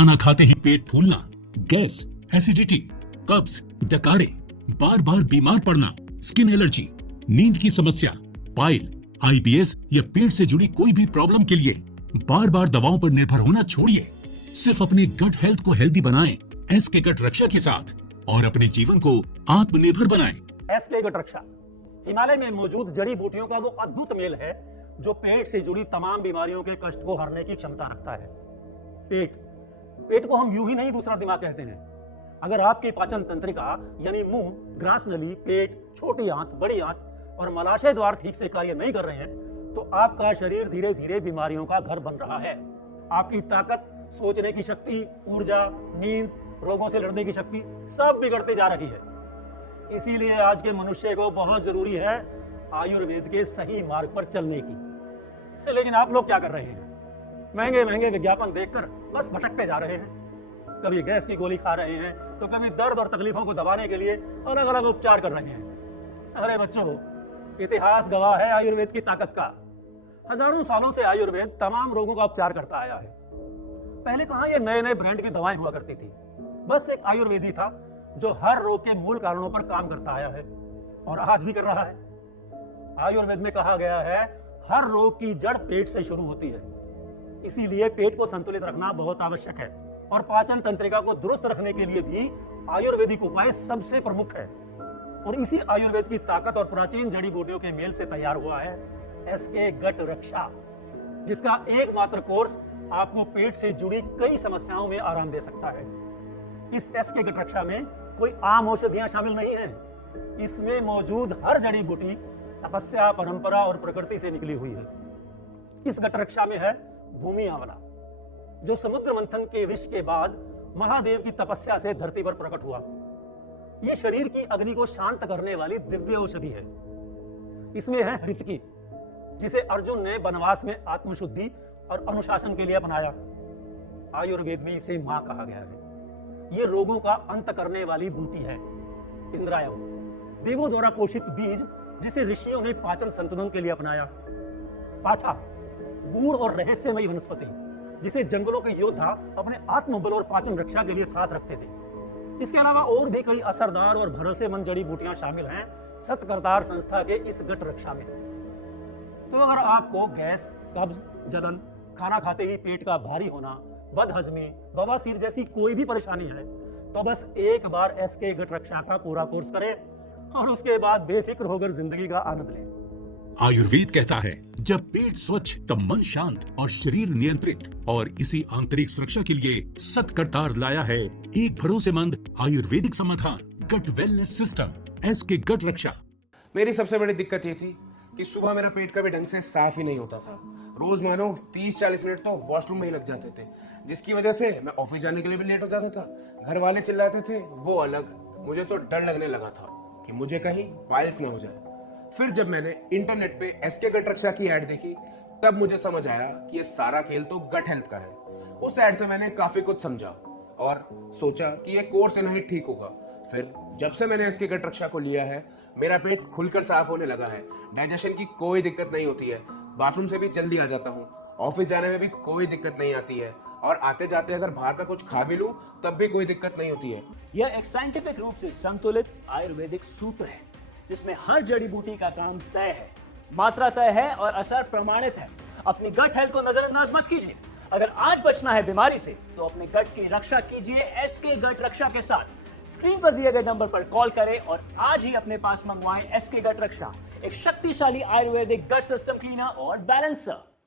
खाना खाते ही पेट फूलना, गैस, एसिडिटी, कब्ज, डकारे, बार बार बीमार पड़ना, स्किन एलर्जी, नींद की समस्या, पाइल, आईबीएस या पेट से जुड़ी कोई भी प्रॉब्लम के लिए बार बार दवाओं पर निर्भर होना छोड़िए। सिर्फ अपने गट हेल्थ को हेल्दी बनाएं एसके गट रक्षा के साथ और अपने जीवन को आत्मनिर्भर बनाएं। एसके गट रक्षा हिमालय में मौजूद जड़ी बूटियों का वो अद्भुत मेल है जो पेट से जुड़ी तमाम बीमारियों के कष्ट को हरने की क्षमता रखता है। पेट को हम यूं ही नहीं दूसरा दिमाग कहते हैं। अगर आपकी पाचन तंत्रिका यानी मुंह, ग्रास नली, पेट, छोटी आंत, बड़ी आंत और मलाशय द्वार ठीक से कार्य नहीं कर रहे हैं तो आपका शरीर धीरे धीरे बीमारियों का घर बन रहा है। आपकी ताकत, सोचने की शक्ति, ऊर्जा, नींद, रोगों से लड़ने की शक्ति सब बिगड़ते जा रही है। इसीलिए आज के मनुष्य को बहुत जरूरी है आयुर्वेद के सही मार्ग पर चलने की। लेकिन आप लोग क्या कर रहे हैं? महंगे महंगे विज्ञापन देखकर बस भटकते जा रहे हैं। कभी गैस की गोली खा रहे हैं तो कभी दर्द और तकलीफों को दबाने के लिए अलग अलग उपचार कर रहे हैं। अरे बच्चों, इतिहास गवाह है आयुर्वेद की ताकत का। हजारों सालों से आयुर्वेद तमाम रोगों का उपचार करता आया है। पहले कहां ये नए नए ब्रांड की दवाएं हुआ करती थी। बस एक आयुर्वेदी था जो हर रोग के मूल कारणों पर काम करता आया है और आज भी कर रहा है। आयुर्वेद में कहा गया है हर रोग की जड़ पेट से शुरू होती है। इसीलिए पेट को संतुलित रखना बहुत आवश्यक है और पाचन तंत्रिका को दुरुस्त रखने के लिए भी आयुर्वेदिक उपाय सबसे प्रमुख है। और इसी आयुर्वेद की ताकत और प्राचीन जड़ी बूटियों के मेल से तैयार हुआ है एसके गट रक्षा, जिसका एकमात्र कोर्स आपको पेट से जुड़ी कई समस्याओं में आराम दे सकता है। इस एसके गट रक्षा में कोई आम औषधियां शामिल नहीं हैं। इसमें मौजूद हर जड़ी बूटी तपस्या, परंपरा और प्रकृति से निकली हुई है। इस गट रक्षा में है भूमि आंवला, जो समुद्र मंथन के विष के बाद महादेव की तपस्या से धरती पर प्रकट हुआ। यह शरीर की अग्नि को शांत करने वाली दिव्य औषधि है। इसमें है हृतकी, जिसे अर्जुन ने वनवास में आत्मशुद्धि और अनुशासन के लिए अपनाया। आयुर्वेद में इसे मां कहा गया है। यह रोगों का अंत करने वाली बूटी है। इंद्रायम, देवों द्वारा पोषित बीज जिसे ऋषियों ने पाचन संतुलन के लिए अपनाया। पाठा, गूढ़ और रहस्यमयी वनस्पति जिसे जंगलों के योद्धा अपने आत्मबल और पाचन रक्षा के लिए साथ रखते थे। इसके अलावा और भी कई असरदार और भरोसेमंद जड़ी बूटियां शामिल हैं सतकरतार संस्था के इस गट रक्षा में। तो अगर आपको गैस, कब्ज, जलन, खाना खाते ही पेट का भारी होना, बदहजमी, बवासीर जैसी कोई भी परेशानी है तो बस एक बार एसके गट रक्षा का पूरा कोर्स करें और उसके बाद बेफिक्र होकर जिंदगी का आनंद लें। आयुर्वेद कहता है जब पेट स्वच्छ तब मन शांत और शरीर नियंत्रित, और इसी आंतरिक सुरक्षा के लिए सतकरतार लाया है एक भरोसेमंद आयुर्वेदिक समाधान, गट वेलनेस सिस्टम एसके गट रक्षा। मेरी सबसे बड़ी दिक्कत ये थी कि सुबह मेरा पेट कभी ढंग से साफ ही नहीं होता था। रोज मानो 30-40 मिनट तो वॉशरूम में ही लग जाते थे, जिसकी वजह से मैं ऑफिस जाने के लिए भी लेट हो जाता था। घर वाले चिल्लाते थे वो अलग, मुझे तो डर लगने लगा था कि मुझे कहीं पाइल्स ना हो जाए। फिर जब मैंने इंटरनेट पे एसके गट रक्षा की ऐड देखी तब मुझे समझ आया कि ये सारा खेल तो गट हेल्थ का है। उस ऐड से मैंने काफी कुछ समझा और सोचा कि ये कोर्स इतना ही ठीक होगा। फिर जब से मैंने एसके गट रक्षा को लिया है मेरा पेट खुलकर साफ होने लगा है। डाइजेशन की कोई दिक्कत नहीं होती है, बाथरूम से भी जल्दी आ जाता हूँ, ऑफिस जाने में भी कोई दिक्कत नहीं आती है और आते जाते अगर बाहर का कुछ खा भी लूं तब भी कोई दिक्कत नहीं होती है। यह एक साइंटिफिक रूप से संतुलित आयुर्वेदिक सूत्र है जिसमें हर जड़ी बूटी का काम तय है, मात्रा तय है और असर प्रमाणित है। अपनी गट हेल्थ को नजरअंदाज मत कीजिए। अगर आज बचना है बीमारी से तो अपने गट की रक्षा कीजिए एसके गट रक्षा के साथ। स्क्रीन पर दिए गए नंबर पर कॉल करें और आज ही अपने पास मंगवाएं एसके गट रक्षा, एक शक्तिशाली आयुर्वेदिक गट सिस्टम क्लीनर और बैलेंसर।